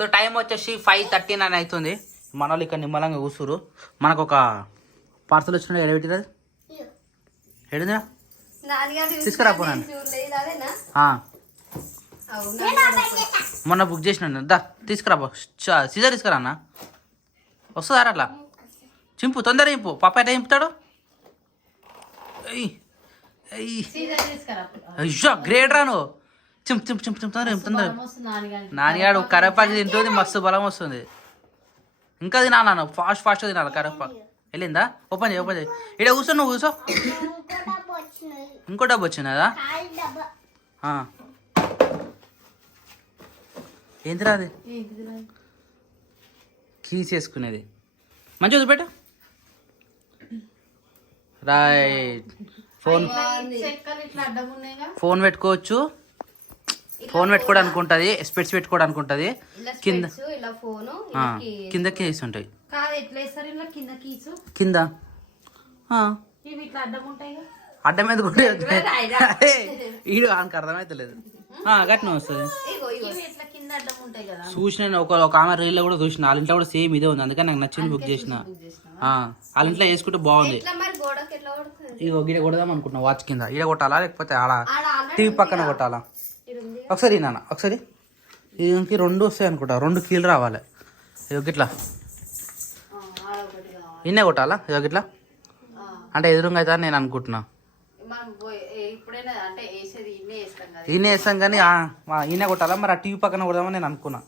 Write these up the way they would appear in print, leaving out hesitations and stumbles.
So time వచ్చేసి 5:39 అవుతుంది. మన వాళ్ళు ఇక్కడ నిమ్మలంగా కూసురు. మనకు ఒక పార్సల్ వచ్చిన ఎడబెట్టిరా ఎడుందిరా తీసుకురా పోనాను. మొన్న బుక్ చేసిన దా తీసుకురా సీజర్ తీసుకురా అన్న. వస్తుందా అట్లా చింపు తొందర చింపు. పప్ప ఎట్లా చింపుతాడు? అయ్యో గ్రేట్ రా నువ్వు. చింపు చింపు చింపు చింపు తొందర తొందర. నానిగాడు కరేపాకు తింటుంది మస్తు బలం వస్తుంది. ఇంకా తినాలను ఫాస్ట్ తినాలి. కరేపాకు వెళ్ళిందా? ఓపెన్ చేయి ఓపెన్ చేయి. ఇక్కడ కూర్చో నువ్వు కూర్చో. ఇంకో డబ్బు వచ్చిందా? ఏంటిరా అది? కీస్ వేసుకునేది మంచిగా వదిలిపెట్టు. రైట్ ఫోన్ పెట్టుకోవచ్చు. ఫోన్ పెట్టుకోవడానికి ఉంటుంది, స్పెట్స్ పెట్టుకోవడానికి ఉంటుంది. కింద కింద కీస్ ఉంటాయి. కింద అడ్డం మీద కూడా ఈడు ఆయనకు అర్థమైతలేదు. గట్టిన వస్తుంది చూసిన ఒక ఆమె రీల్లో కూడా చూసిన. వాళ్ళ ఇంట్లో కూడా సేమ్ ఇదే ఉంది, అందుకని నాకు నచ్చింది బుక్ చేసిన. వాళ్ళ ఇంట్లో వేసుకుంటే బాగుంది. ఇగో గిడ కొడదాం అనుకుంటున్నా వాచ్ కింద. ఈడ కొట్టాలా లేకపోతే ఆడ టీవీ పక్కన కొట్టాలా? ఒకసారి నాన్న ఒకసారి ఇంక 2 వస్తాయి అనుకుంటా. 2 కీలు రావాలి. ఇదో గిట్లా ఇన్నే కొట్టాలా? ఇదో గిట్లా అంటే ఎదురుగా అవుతా నేను అనుకుంటున్నా. ఈయన వేస్తాం కానీ ఈయన కొట్టాలా మరి? ఆ టీవీ పక్కన కొడదామని నేను అనుకున్నా.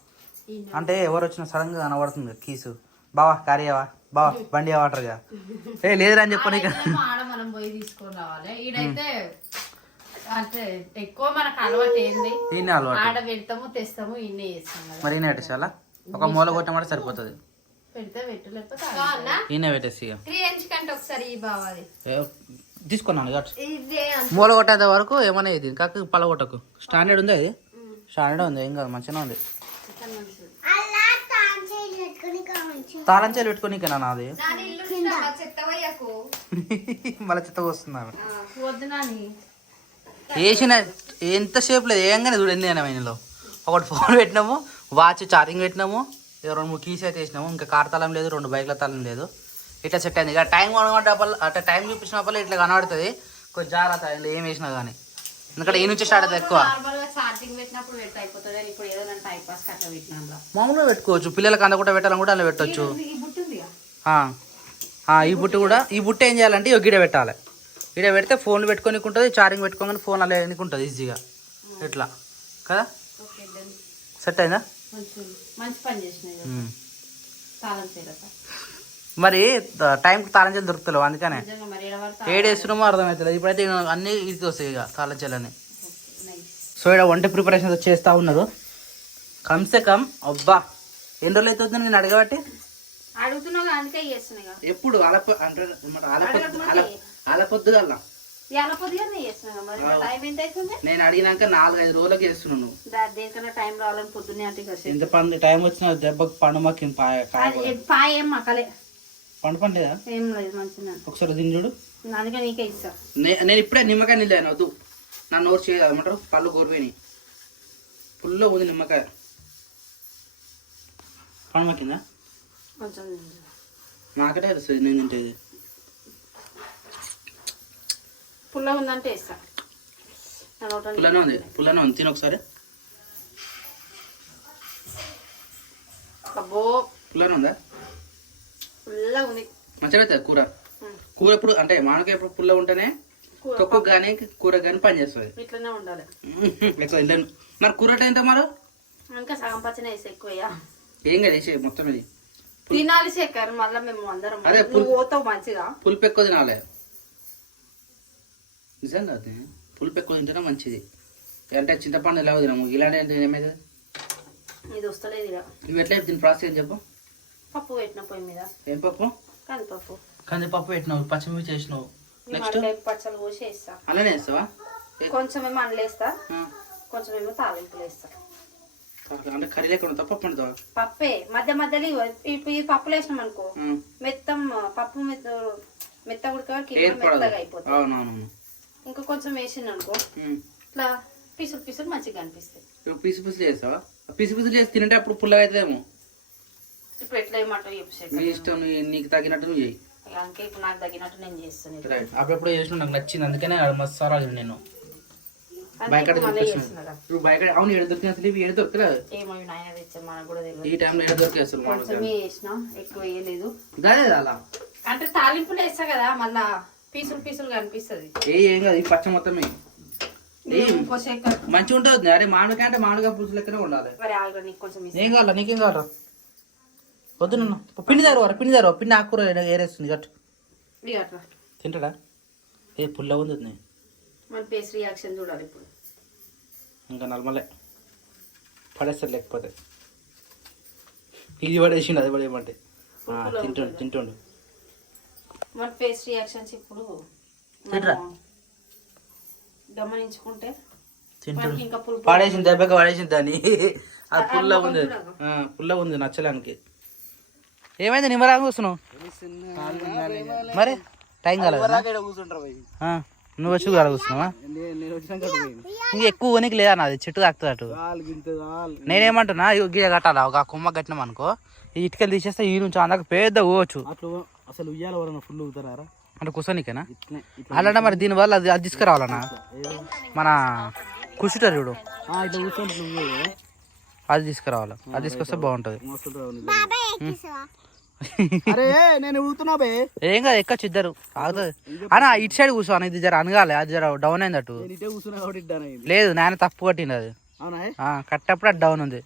అంటే ఎవరు వచ్చినా సడన్ గా కనబడుతుంది కీసు. బావా కార్యవా బావా బండి వాటర్గా ఏ లేదురా అని చెప్పని మరి ఈయన పెట్టేసాలా? ఒక మూల కొట్టమంటే సరిపోతుంది. ఈయన పెట్టేసి తీసుకున్నాను మూల కొట్టేంత వరకు ఏమన్నా ఇది కాక పళ్ళ కొట్టకు. స్టాండర్డ్ ఉంది, అది స్టాండర్డ్ ఉంది, ఏం కాదు మంచిగా ఉంది. తాళం చేలు పెట్టుకోనికేనా నాది? మళ్ళీ చెత్త వస్తున్నాను వేసిన ఎంతసేపు లేదు ఏంగానే చూడండి. నేను ఒకటి ఫోన్ పెట్టినాము, వాచ్ ఛార్జింగ్ పెట్టినాము, 2-3 కీస్ అయితే వేసినాము. ఇంకా కార్ తాళం లేదు, 2 బైక్ల తాళం లేదు. ఇట్లా సెట్ అయింది. ఇక టైం కనబడ్డప్పుడు అంటే టైం చూపించినప్పుడు ఇట్లా కనబడుతుంది. కొంచెం జాగ్రత్త ఇంట్లో ఏం వేసినా కానీ, ఎందుకంటే ఈ నుంచి స్టార్ట్ అవుతుంది ఎక్కువ. మామూలుగా పెట్టుకోవచ్చు, పిల్లలకి అందకుండా పెట్టాలని కూడా అలా పెట్టవచ్చు. ఈ బుట్టు కూడా, ఈ బుట్ట ఏం చేయాలంటే గిడ పెట్టాలి. గిడ పెడితే ఫోన్ పెట్టుకోనికి ఉంటుంది, ఛార్జింగ్ పెట్టుకోగానే ఫోన్ అలా ఎన్నికి ఉంటుంది ఈజీగా. ఇట్లా కదా సెట్ అయిందా? మరి టైంకి తాళం చెల్లి దొరుకుతలేవు, అందుకనే ఏడేస్తున్నామో అర్థమవుతుంది. ఇప్పుడైతే అన్ని ఇది వస్తాయి ఇక తాళం చెల్లని. సో ఇక్కడ వంట ప్రిపరేషన్ చేస్తూ ఉన్నారు. కమ్సే కమ్ అబ్బా ఎన్ని రోజులు అవుతుంది నేను అడగబట్టి ఎప్పుడు ఆలపొద్దుగల్లా నేను అడిగినాక 4-5 రోజులకి చేస్తున్నాను. ఎంత పండు టైం వచ్చిన దెబ్బకి పండు మాకు పండలేదా? ఒకసారి దీన్ని చూడు. నేను ఇప్పుడే నిమ్మకాయ నిల్లాను, వద్దు నన్ను నోరు చేయమంటారు. పళ్ళు గోరుపోయినాయి, ఫుల్లో ఉంది నిమ్మకాయ. పండు మాకిందా? నాకటే తెలుస్తుంది నేను తింటేది. పుల్ల ఉందంటే ఇస్తా. పుల్లనే ఉంది తిని ఒకసారి. అబ్బో పుల్లనే ఉందా? పుల్ల ఉంది మంచిగా అవుతుంది కూర. కూర ఎప్పుడు అంటే మానకాయ ఎప్పుడు పుల్ల ఉంటేనే తొక్కు కానీ కూర కానీ పని చేస్తుంది. ఇట్లనే ఉండాలి. మరి కూర ఎంత మరి ఇంకా సగం పచ్చని వేసి ఎక్కువ ఏం కదా వేసే మొత్తం ఇది తినాలి శేఖర్. మళ్ళీ మేము అందరం అదే పోతావు మంచిగా. పులుపు ఎక్కువ తినాలి నిజంగా. పులుపు ఎక్కువ తింటేనే మంచిది. అంటే చింతపండు ఎలా తినము ఇలాంటి ఏమైతుంది? ఇది వస్తలేదు. నువ్వు ఎట్లా దీని ప్రాసెస్ ఏం చెప్పు. పప్పు పెట్టిన పొయ్యి మీద. ఏం పప్పు? కందిపప్పు. కందిపప్పు పెట్టినావు, పచ్చిమిర్చి చేసినావు, నెక్స్ట్ పచ్చలు పోసి వేస్తా. అలానే వేస్తావా? కొంచెం ఏమో అండ్లేస్తా, కొంచెం ఏమో తాలింపులు వేస్తా. అంటే కర్రీ లేకుండా పప్పు వండుతావా? పప్పే మధ్య మధ్యలో ఇప్పుడు ఈ పప్పులు వేసినాం అనుకో మెత్తం పప్పు మెత్త ఉడక మెత్తగా అయిపోతుంది. ఇంకా కొంచెం వేసింది అనుకో ఇట్లా పీసులు పీసులు మంచిగా అనిపిస్తాయి. పీసు పీసులు చేస్తావా? పిసి పిసి చేసి తినంటే అప్పుడు పుల్లగా అవుతుందేమో. ఇప్పుడు ఎట్లా ఏమంటావు చెప్పు శేఖర్. నీ ఇష్టం, నీకు తగినట్టు నువ్వు చేయి. అందుకే ఇప్పుడు నాకు తగ్గినట్టు నేను చేస్తాను. రైట్. అప్పుడెప్పుడు చేసిన నాకు నచ్చింది, అందుకనే మసాలా నేను బయట ఇప్పుడు బయట. అవును, ఏడు దొరికిన అసలు ఇవి ఏడు దొరుకుతుంది. ఏమో నాయన తెచ్చాను, మనకు కూడా తెలియదు. ఈ టైంలో ఏడు దొరికే అసలు కొంచెమే వేసిన, ఎక్కువ వేయలేదు. అదే అలా అంటే తాలింపులు వేస్తా కదా, మళ్ళా పీసులు పీసులు కనిపిస్తుంది. ఏం కాదు, ఈ పచ్చ మొత్తమే మంచిగా ఉంటుంది. అరే మామిడికాయ అంటే మామిడికాయ పులుసు లెక్కనే ఉండాలి. ఏం కావాలా, నీకేం కావాలా? వద్దు నన్ను పిండి దారు పిండి ఆకుకూర ఏరేస్తుంది గట్టు తింటాడా? ఏ పుల్ల ఉంది మన ఫేస్ రియాక్షన్ చూడాలి ఇప్పుడు. ఇంకా నల్మలే పడేస్తారు, లేకపోతే ఇది పడేసిండు అది పడేయమంటే తింటుండు. మన ఫేస్ రియాక్షన్స్ ఇప్పుడు గమనించుకుంటే పడేసింది, దెబ్బకి పడేసింది దాన్ని. అది పుల్ల ఉంది నచ్చడానికి. ఏమైంది నిమ్మరాగా కూర్చున్నావు మరి? టైం కాలేదు, నువ్వు వచ్చి కాడ కూర్చున్నావా? ఇంక ఎక్కువ కొనికి లేదా నాది, చెట్టు తాకుతుంది అటు. నేనేమంటున్నా, గీయ కట్టాలా ఒక కొమ్మ కట్టినాం అనుకో, ఈ ఇటుకలు తీసేస్తే ఈ నుంచి అందరికి పెద్ద పోవచ్చు. అసలు ఉయ్యాల ఫుల్ ఊగుతారా అంటే కూర్చోనికేనా? అలాంటే మరి దీనివల్ల అది తీసుకురావాలన్నా, మన కుషుటర్ చూడు అది తీసుకురావాలి. అది తీసుకొస్తే బాగుంటది. ఏం కాదు, ఎక్కచ్చు ఇద్దరు ఆగుతుంది. అన్న ఇటు సైడ్ కూర్చో అన్న, ఇది జర అనగాలి, అది జర డౌన్ అయింది అటు. లేదు నాయన తప్పు కట్టింది అది, కట్టప్పుడు అది డౌన్ ఉంది,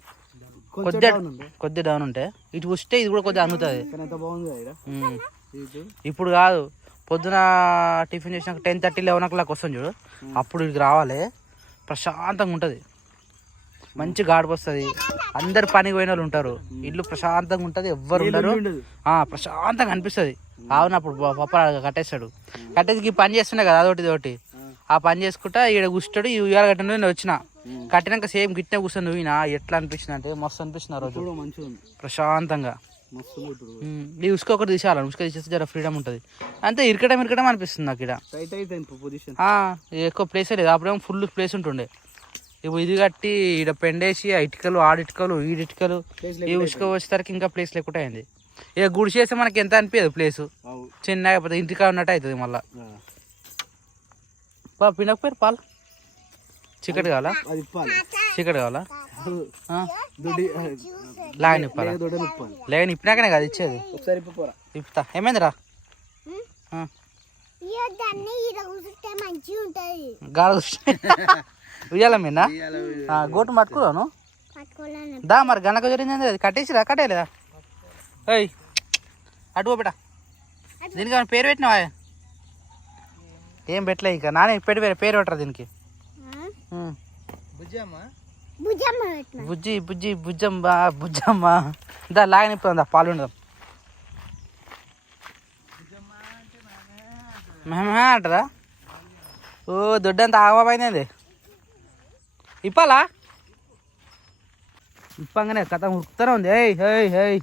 కొద్ది డౌన్ ఉంటే ఇటు వస్తే ఇది కూడా కొద్దిగా అనుతుంది. ఇప్పుడు కాదు, పొద్దున టిఫిన్ చేసినాక 10:30, 11 o'clock వస్తుంది చూడు, అప్పుడు ఇది రావాలి. ప్రశాంతంగా ఉంటుంది, మంచి గాడుపు వస్తుంది. అందరు పనికి పోయిన వాళ్ళు ఉంటారు, ఇల్లు ప్రశాంతంగా ఉంటుంది, ఎవ్వరు ఉండరు, ప్రశాంతంగా అనిపిస్తుంది. అవునప్పుడు పప్ప కట్టేస్తాడు, కట్టేసి పని చేస్తుండే కదా అదొకటి. ఆ పని చేసుకుంటా ఈడ కూర్చుంటాడు. ఈ ఉయ్యాల కట్టిన నేను వచ్చిన, కట్టినాక సేమ్ గిట్టే కూర్చొని నువ్వునా ఎట్లా అనిపించింది అంటే మస్తు అనిపిస్తుంది ఆ రోజు, ప్రశాంతంగా. ఈ ఉసుక ఒకటి తీసేయాలి, ఉసుక తీసేస్తే జర ఫ్రీడమ్ ఉంటుంది. అంతే ఇరకడం అనిపిస్తుంది నాకు. ఇక్కడ ఎక్కువ ప్లేసే లేదు, అప్పుడేమో ఫుల్ ప్లేస్ ఉంటుండే. ఇప్పుడు ఇది కట్టి ఇక్కడ పెండేసి ఆ ఇటుకలు, ఆడిటికలు, ఈడిటికలు, ఈ ఉసుక వచ్చేసరికి ఇంకా ప్లేస్ లేకుండా అయింది. ఇక గుడి చేస్తే మనకి ఎంత అనిపించదు ప్లేసు, చిన్నగా అయిపోతుంది, ఇంటికా ఉన్నట్టు అవుతుంది. మళ్ళీ పిండకపోయారు పాలు, చికెట్ కావాలా? చికెట్ కావాలా? లాగా నిప్పాలా? లేక నిప్పినాకనే కదా ఇచ్చేది. ఒకసారి ఇప్పుతా. ఏమైందిరా? గాడ ఉయ్యాల మీనా గోటు మట్టుకురాను దా. మరి గనక జరిగింది, అది కట్టేసిరా? కట్టేయలేదా? ఏయ్ అటు బిడ్డ, దీనికి పేరు పెట్టినావా? ఏం పెట్టలే ఇంకా, నానే పేరు పెట్టరా దీనికి? బుజ్జి బుజ్జి బుజ్జమ్మ బుజ్జమ్మ దా లాగా నిప్పుదా, పాలు ఉండదాం. మేమే అంటదా? ఓ దొడ్డంత ఆగమైంది. ఇప్పాలా? ఇప్పంగానే కథ ఉరుకుతానే ఉంది. ఏయ్ hey hey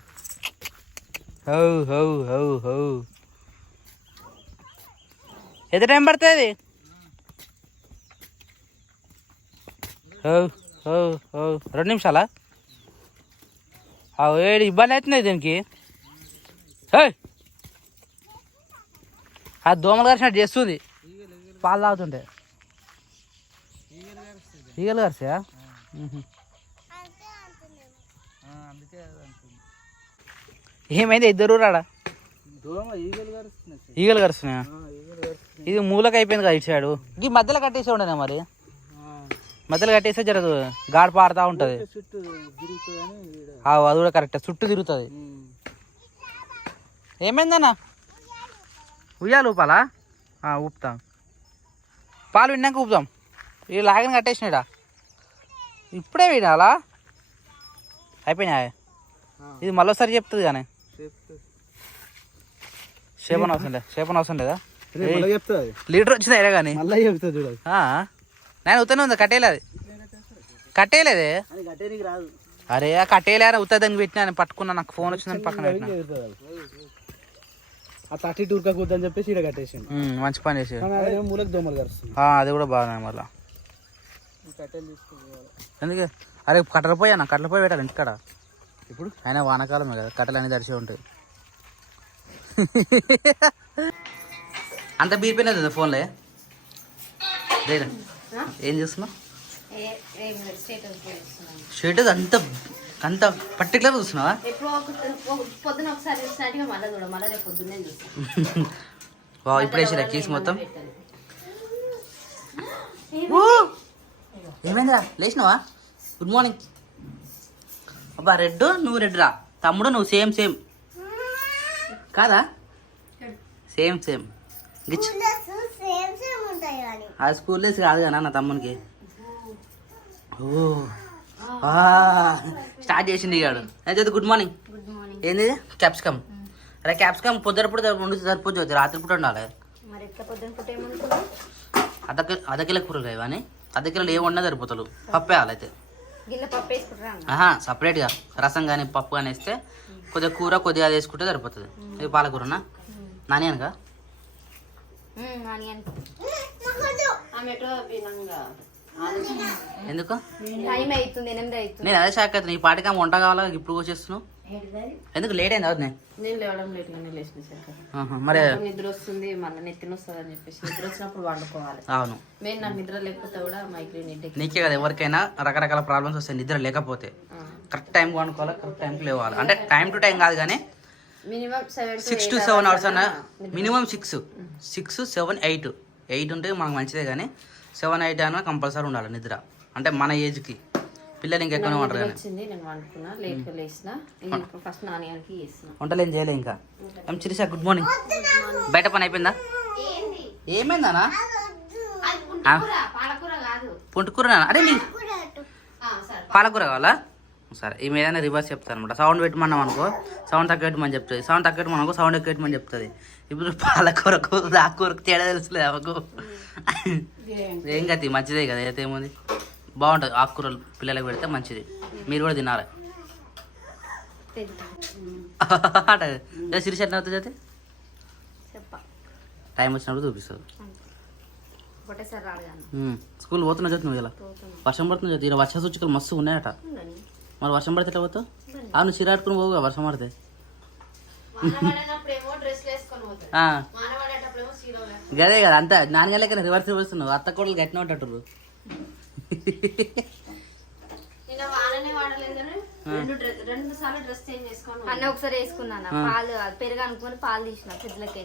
how how how how ఎంత టైం పడుతుంది? How how how 2 నిమిషాలా? ఏడు ఇబ్బంది అవుతుంది దీనికి. అది దోమలు కరిచినట్టు చేస్తుంది పాలు తాగుతుంటే. ఈగలు కరిసా? ఏమైంది? ఇద్దరు రాడా? ఈగలు కరుస్తున్నాయా? ఇది మూలకు అయిపోయింది కదా ఇటు సైడు. ఈ మధ్యలో కట్టేసే ఉండేనా మరి? మధ్యలో కట్టేస్తే జరగదు, గాడి పారుతూ ఉంటుంది. అది కూడా కరెక్ట్, చుట్టూ తిరుగుతుంది. ఏమైందన్నా? ఉయ్యాలు ఊపాలా? ఊపుతాం, పాలు విన్నాక ఊపుతాం. ఇది లాగిన కట్టేసినాడా? ఇప్పుడే వినాలా? అయిపోయినా? ఇది మళ్ళీసారి చెప్తుంది కానీ షేపన్ అవసరం లేదా? లీటర్ వచ్చిందా అయినా కానీ నేను ఉత్తనే ఉంది. కట్టేయలేదే. అరే కట్టేయలే ఉత్తదంగా పెట్టినా, పట్టుకున్నా, నాకు ఫోన్ వచ్చిందని పక్కన పెట్టినా. 32 ఉరకకూడదని చెప్పేసి ఇక్కడ కట్టేసి మంచి పని చేసి మూలకు దోమలు కరుస్తుంది. అది కూడా బాగా మళ్ళీ ఎందుకే అరే కట్టెల పోయి అన్న కట్టెల పోయి పెట్టాలి ఇంటికాడ ఇప్పుడు అయినా వానాకాలమే కదా కట్టెలు అనేది తడిసే ఉంటాయి. అంత బీరిపోయినది ఫోన్లే లేదా ఏం చేస్తున్నావు? స్టేటస్ అంత అంత పర్టికులర్ చూస్తున్నావా? పొద్దున ఒకసారి మళ్ళీ చూడ మళ్ళీ పొద్దున్నే వా ఇప్పుడు వేసిరా కీస్ మొత్తం. ఏమైందిరా లేచినావా? Good morning. అబ్బా రెడ్ నువ్వు రెడ్ రా, తమ్ముడు నువ్వు సేమ్ సేమ్ కాదా? సేమ్ సేమ్ గిచ్ ఆ స్కూల్ డేస్ కాదు కదా నా తమ్మునికి. ఓ స్టార్ట్ చేసింది ఇగాడు. అయితే గుడ్ మార్నింగ్. ఏంది క్యాప్సికమ్? అరే క్యాప్సికమ్ పొద్దునప్పుడు ఉండి సరిపోతుంది, రాత్రి పూట ఉండాలి. అర్ధ కిలో కూరలు ఇవన్నీ అర్ధ కిలోలు ఏమి వండినా సరిపోతారు. పప్పు వేయాలి అయితే సపరేట్గా రసం కానీ పప్పు కానీ వేస్తే కొద్దిగా కూర కొద్దిగా అది వేసుకుంటే సరిపోతుంది. ఇది పాలకూరనా నాని అనక ఎందుకు నేను అదే షాక్ అవుతుంది. ఈ పాటికి ఆమె వంట కావాలా ఇప్పుడు వచ్చేస్తున్నావు ఎందుకు? లేట్ అయింది అవుతుంది నేను లేవడం లేట్గానే లేచిన సార్. మరి నిద్ర వస్తుంది మళ్ళీ నెత్తిన వస్తుంది అని చెప్పేసి నిద్ర వచ్చినప్పుడు వండుకోవాలి. అవును మెయిన్ నాకు నిద్ర లేకపోతే కూడా మైగ్రేన్ హెడేక్. నీకే కదా ఎవరికైనా రకరకాల ప్రాబ్లమ్స్ వస్తాయి నిద్ర లేకపోతే. కరెక్ట్ టైంకి వండుకోవాలి, కరెక్ట్ టైంకి లేవాలి. అంటే టైం టు టైం కాదు కానీ మినిమం 6 to 7 hours అన్న మినిమం 6, 7, 8 ఉంటే మనకు మంచిదే కానీ 7, 8 అన్న కంపల్సరీ ఉండాలి నిద్ర. అంటే మన ఏజ్కి పిల్లలు ఇంకెక్కువ ఉంటారు కానీ నేను వండుకున్నా లేట్గా లేచిన ఫస్ట్ నాన్నగారికి చేస్తున్నా. వంటలు ఏం చేయలే ఇంకా. ఏం చిరిసా గుడ్ మార్నింగ్. బయట పని అయిపోయిందా? ఏమైందానా? పుంటుకూర అరే నీ పాలకూర కావాలా? సరే ఈమె ఏదైనా రివర్స్ చెప్తాను అనమాట. సౌండ్ పెట్టమన్నాం అనుకో సౌండ్ తక్కువ పెట్టమని చెప్తుంది, సౌండ్ తక్కువ పెట్టమని అనుకో సౌండ్ ఎక్కువ పెట్టమని చెప్తుంది. ఇప్పుడు పాలకూరకు ఆకుకూరకు తేడా తెలుసులేదు ఆమెకు. ఏం కత్తి మంచిదే కదా, అయితే ఏముంది బాగుంటుంది. ఆకుకూరలు పిల్లలకు పెడితే మంచిది, మీరు కూడా తినాలి. సిరిస్ ఎట్లా అవుతుంది అయితే టైం వచ్చినప్పుడు చూపిస్తుంది. స్కూల్ పోతున్నా చదువు నువ్వు ఇలా వర్షం పడుతున్నా చదువు. ఇలా వర్ష సూచికలు మస్తు ఉన్నాయట. మరి వర్షం పడితే ఎట్లా పోతావు? నువ్వు చిరాడుకుని పోవుగా వర్షం పడితే. గదే కదా అంతా నాన్నగారు రివర్స్ రివర్స్తున్నావు. అత్త కూడా గట్టిన ఉంటట్టు. అన్న ఒకసారి వేసుకున్నాను పాలు పెరుగు అనుకుని పాలు తీసిన ఫ్రిడ్జ్లోకి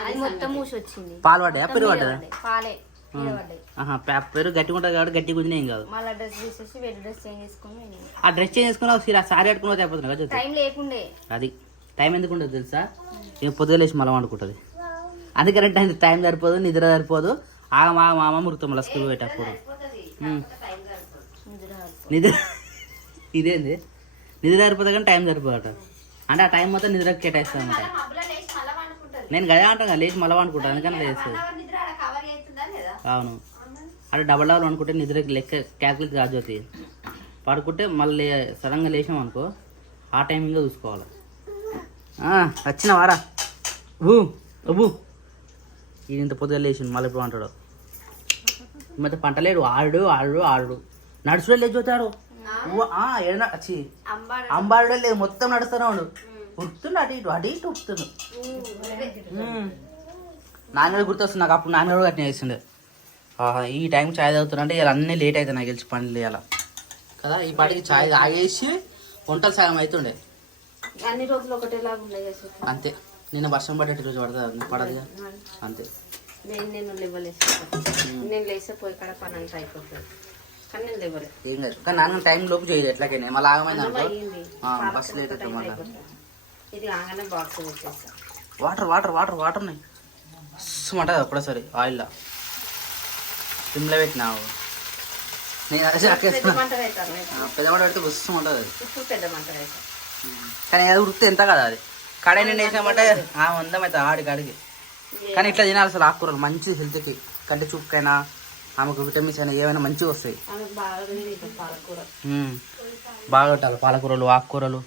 అది మొత్తం మూసి వచ్చింది. పాలు పడ్డా పెరుగు పడ్డా? పాలే పెరుగు గట్టిగా ఉంటుంది కాబట్టి గట్టి కుదిన ఏం కాదు. మళ్ళీ డ్రెస్ తీసేసి వేరే డ్రెస్ చేంజ్ చేసుకుని ఆ డ్రెస్ చేంజ్ చేసుకుని సారీ కట్టుకుని అయిపోతుంది కదా. టైం లేకుండే అది టైం ఎందుకు ఉంటుంది తెలుసా? ఇక పొద్దుగా లేచి మళ్ళీ వండుకుంటుంది. అందుకని టైం సరిపోదు, నిద్ర సరిపోదు. మా అమ్మ మురుకుతాం మళ్ళీ స్కూల్ పెట్టేటప్పుడు. నిద్ర ఇదేంది నిద్ర సరిపోతుంది కానీ టైం సరిపోదట. అంటే ఆ టైం మొత్తం నిద్ర కేటాయిస్తాను అనమాట. నేను గదే అంటాను కదా లేచి మళ్ళీ వండుకుంటాను అందుకని లేస్తుంది. అవును అంటే డబల్ అనుకుంటే నిద్ర లెక్క క్యాల్కులేట్ కాదు జ్యోతి. పడుకుంటే మళ్ళీ సడన్గా లేచాం అనుకో ఆ టైమింగ్గా చూసుకోవాలి. వచ్చిన వారా అబ్బు ఇది ఇంత పొద్దుగా లేచిండు మళ్ళీ ఇప్పుడు అంటాడు. ఈ మధ్య పంటలేడు ఆడు నడుచుడే లేదు చూతాడు. అంబాడే లేదు మొత్తం నడుస్తూనే ఉండు. ఉడుతుండు అటు ఇటు ఉడుతుండు. నాన్నగారు గుర్తొస్తుంది నాకు. అప్పుడు నాన్నగారు అట్నే చేస్తుండే. ఈ టైం ఛాయ్ తాగుతున్నా ఇలా అన్నీ లేట్ అవుతాయి నాకు గెలిచి పనులు చేయాల కదా. ఈ పాటికి ఛాయ్ తాగేసి వంటలు సగం అవుతుండే. అన్ని రోజులు ఒకటేలాగా ఉన్నాయి అంతే. నిన్న వర్షం పడేటి రోజు పడదుగా అంతే. నేను లేవలేసి నేను లేస్తే పోయి కాడ పని అంతా అయిపోతుంది కానీ నేను లేవలే. ఏం కాదు కానీ నాన్న టైం లోపు చేయదు ఎట్లాగైనా మళ్ళీ ఆగమైంది అనుకో బస్సు లేట్ అవుతుంది మళ్ళీ. ఇది ఆగానే బాక్స్ వచ్చేస్తా. వాటర్ ఉన్నాయి ఉంటుంది ఒక్కడేసారి ఆయిల్లో సిమ్లో పెట్టినావు. నేను అదే పెద్ద మంట పెడితే బస్సు ఉంటుంది అది. ఇప్పుడు పెద్ద మంట వేస్తా కానీ అది ఉడితే ఎంత కదా అది కడాయి నిండి వేసామంటే అందం అవుతుంది ఆడికి. కానీ ఇట్లా తినాలి అసలు ఆకుకూరలు మంచిది హెల్త్కి. కంటి చూపుకైనా ఆమెకు విటమిన్స్ అయినా ఏమైనా మంచిగా వస్తాయి. బాగా పెట్టాలి పాలకూరలు ఆకుకూరలు.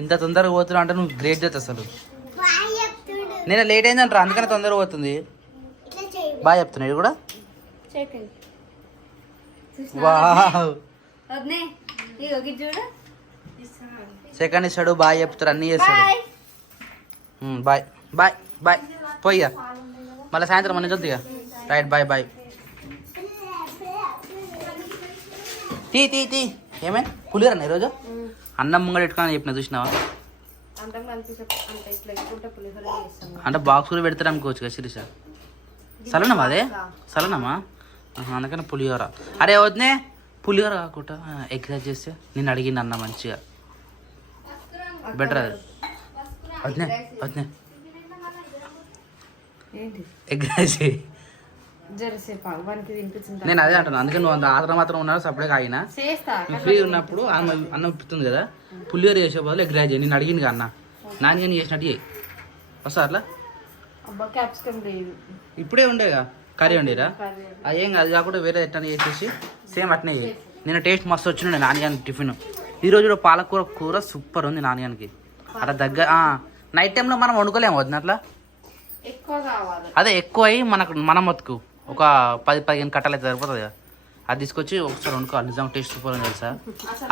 ఇంత తొందరగా పోతున్నావు అంటే నువ్వు గ్రేట్ చేస్తా అసలు. నేను లేట్ అయిందంటారా అందుకని తొందరగా పోతుంది. బాగా చెప్తున్నాడు కూడా వావ్ వద్దే ఇగో గిట్ చూడు సెకండ్ ఇస్తాడు బాయ్ చెప్తారు అన్నీ చేస్తాడు బాయ్ బాయ్ బాయ్ పోయిగా మళ్ళీ సాయంత్రం మన చదువుగా రైట్ బాయ్ బాయ్ తీ తీ తీ ఏమైనా పులిహోరన్నా ఈరోజు అన్నం ముంగడు పెట్టుకొని చెప్పిన చూసినావా అంతం కలిపి అంటే ఇట్లా ఎక్కుంటే పులిహోర చేస్తాం అంటే బాక్స్ కూడా పెడతారు అనుకోవచ్చు కదా శిరీష సలనమా అదే సలనమా అందుకని పులిహోర అరే వద్దే పులిహోర కాకుండా ఎగ్ రైస్ చేస్తే నేను అడిగింది అన్న మంచిగా బెటర్ అది వద్దే వద్దే ఏంటి ఎగ్ రైస్ జరసేపు భగవానికి తినిపించింది నేను అదే అంటాను అందుకని నువ్వు అంత ఆత్రం మాత్రం ఉన్నావు సపరేట్గా ఆగినా చేస్తా నువ్వు ఫ్రీ ఉన్నప్పుడు అన్నం ఇస్తుంది కదా పులిహోర చేసే బదులు ఎగ్ రైస్ చేయి నేను అడిగింది కదా అన్న నాన్న కానీ చేసినట్టు చేయి వస్తా అట్లా అబ్బా క్యాప్సికమ్ లేదు ఇప్పుడే ఉండేగా కర్రీ ఉండేరా కర్రీ. అదేం అది కాకుండా వేరే ఎట్లా చేసేసి సేమ్ అట్నే చేయి నేను టేస్ట్ మస్తు వచ్చిండే నాన్నగానికి టిఫిన్ ఈరోజు కూడా పాలకూర కూర సూపర్ ఉంది నాన్నగానికి అట్లా దగ్గర నైట్ టైంలో మనం వండుకోలేము వద్దు అట్లా ఎక్కువ కావాలి అదే ఎక్కువ అయ్యి మన మొత్తుకు ఒక 10-15 కట్టలు అయితే సరిపోతుంది కదా అది తీసుకొచ్చి ఒకసారి వండుకోవాలి నిజంగా టేస్ట్ సూపర్ ఉంది తెలుసా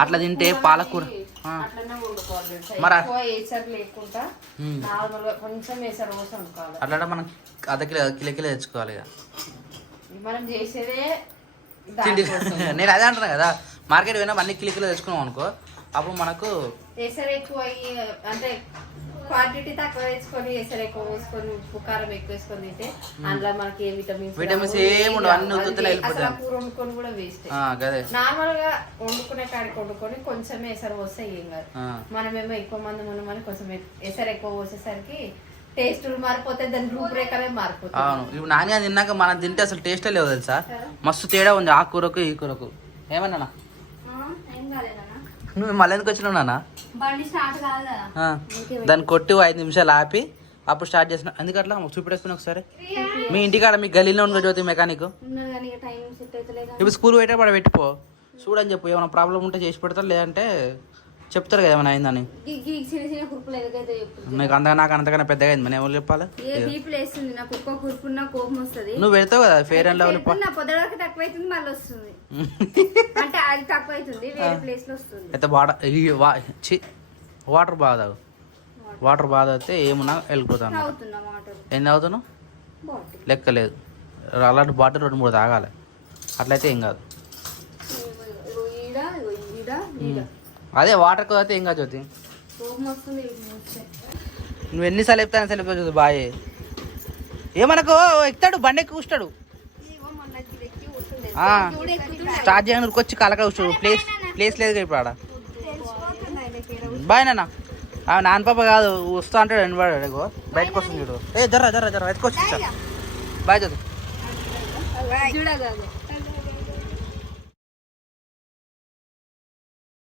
అట్లా తింటే పాలకూర అట్లనే వండుకోవాలి మరి ఎక్కువ వేసర్ లేకుండా నార్మల్ గా కొంచెం వేసర్ పోసి వండుకోవాలి అట్లా మనం కిలో తెచ్చుకోవాలి ఇక మనం చేసేదే తిండి నేను అదే అంటున్నా కదా మార్కెట్ పోయినా అన్ని కిలో తెచ్చుకున్నాం అనుకో అప్పుడు మనకు వేసర్ ఎక్కువ అయ్యి అంటే క్వాంటిటీ తక్కువ తెచ్చుకొని వేసర్ ఎక్కువ వేసుకొని ఉప్పు కారం ఎక్కువ వేసుకొని తింటే అందులో మనకి ఏ విటమిన్స్ ఏం ఉండవు అన్ని ఉత్తుత్తులు వెళ్ళిపోతాయి కూర వండుకొని కూడా వేస్ట్ గదే నార్మల్ గా వండుకునే కాడికి వండుకొని కొంచెం వేసర్ పోస్తే ఏం కాదు మనమేమో ఎక్కువ మంది ఉన్నామని కొంచెం వేసర్ ఎక్కువ పోసేసరికి టేస్టులు మారిపోతాయి దాని రూపురేఖలే మారిపోతాయి అవును ఇప్పుడు నాన్న తిన్నాక మనం తింటే అసలు టేస్టే లేవు తెలుసా మస్తు తేడా ఉంది ఆ కూరకు ఈ కూరకు ఏమన్నా ఏం కాలేదన్నా నువ్వు మళ్ళీ ఎందుకు వచ్చినావు నాన్న బండి స్టార్ట్ కాదు కదా దాన్ని కొట్టి 5 నిమిషాలు ఆపి అప్పుడు స్టార్ట్ చేసిన ఎందుకట్లా చూపెట్టేస్తున్నా ఒకసారి మీ ఇంటికాడ మీ గల్లీలో ఉన్న జ్యోతి మెకానిక్ ఉన్నది కానీ ఇక టైం సెట్ అవుతలేదు ఇప్పుడు స్కూల్ పోయేటప్పుడు పడ పెట్టిపో చూడని చెప్పు ఏమైనా ప్రాబ్లం ఉంటే చేసి పెడతారు లేదంటే చెప్తారు కదా ఏమైనా అయిందని చిన్న చిన్న కురుపులు ఎదుగైతే చెప్తుంది నీకు నాకు అంతకన్నా పెద్దగా అయింది మనం ఎవరు చెప్పాలి ఏ బీపులు వేస్తుంది నాకు ఒక్క కురుపున్న కోపం వస్తుంది నువ్వు పెడతావు కదా ఫేర్ అండ్ లవ్లీ నా పొద్దు వరకు తక్కువ అవుతుంది మళ్ళీ వస్తుంది అంటే అది తక్కువ అవుతుంది వేరే ప్లేస్ లో వస్తుంది అయితే వాటర్ బాగా తాగు వాటర్ బాగా తాగితే ఏమన్నా వెళ్ళిపోతాను అవుతున్నా వాటర్ ఎన్ని తాగుతున్నావు బాటిల్ లెక్క లేదు అలాంటి బాటిల్ 2-3 తాగాలి అట్లయితే ఏం కాదు ఈడ ఈడ ఈడ అదే వాటర్ తాగితే ఏం కాదు జ్యోతి కోపం వస్తుంది వీటిని చూస్తే. నువ్వు ఎన్నిసార్లు చెప్తాను సెలవు జ్యోతి బాయ్ ఏమనకు ఎక్కుతాడు బండి ఎక్కి కూస్తాడు ఇదిగో మొన్న ఎక్కి కూర్చుండే. చూడు ఎక్కుతుండే. స్టార్ట్ చేయడానికి ఉరికొచ్చి కలక కూర్చోడు ప్లేస్ లేదు ఇప్పుడు ఆడ తెలిసిపోతుంది ఆయనకి ఈడ బాయ్ నాన్న నాన్న పాప కాదు వస్తా అంటాడు ఎన్నిపడాడు బయటకు వస్తుంది చూడు ఏ జర్రా ఎత్తుకొచ్చి బాయ్ జ్యోతి చూడగా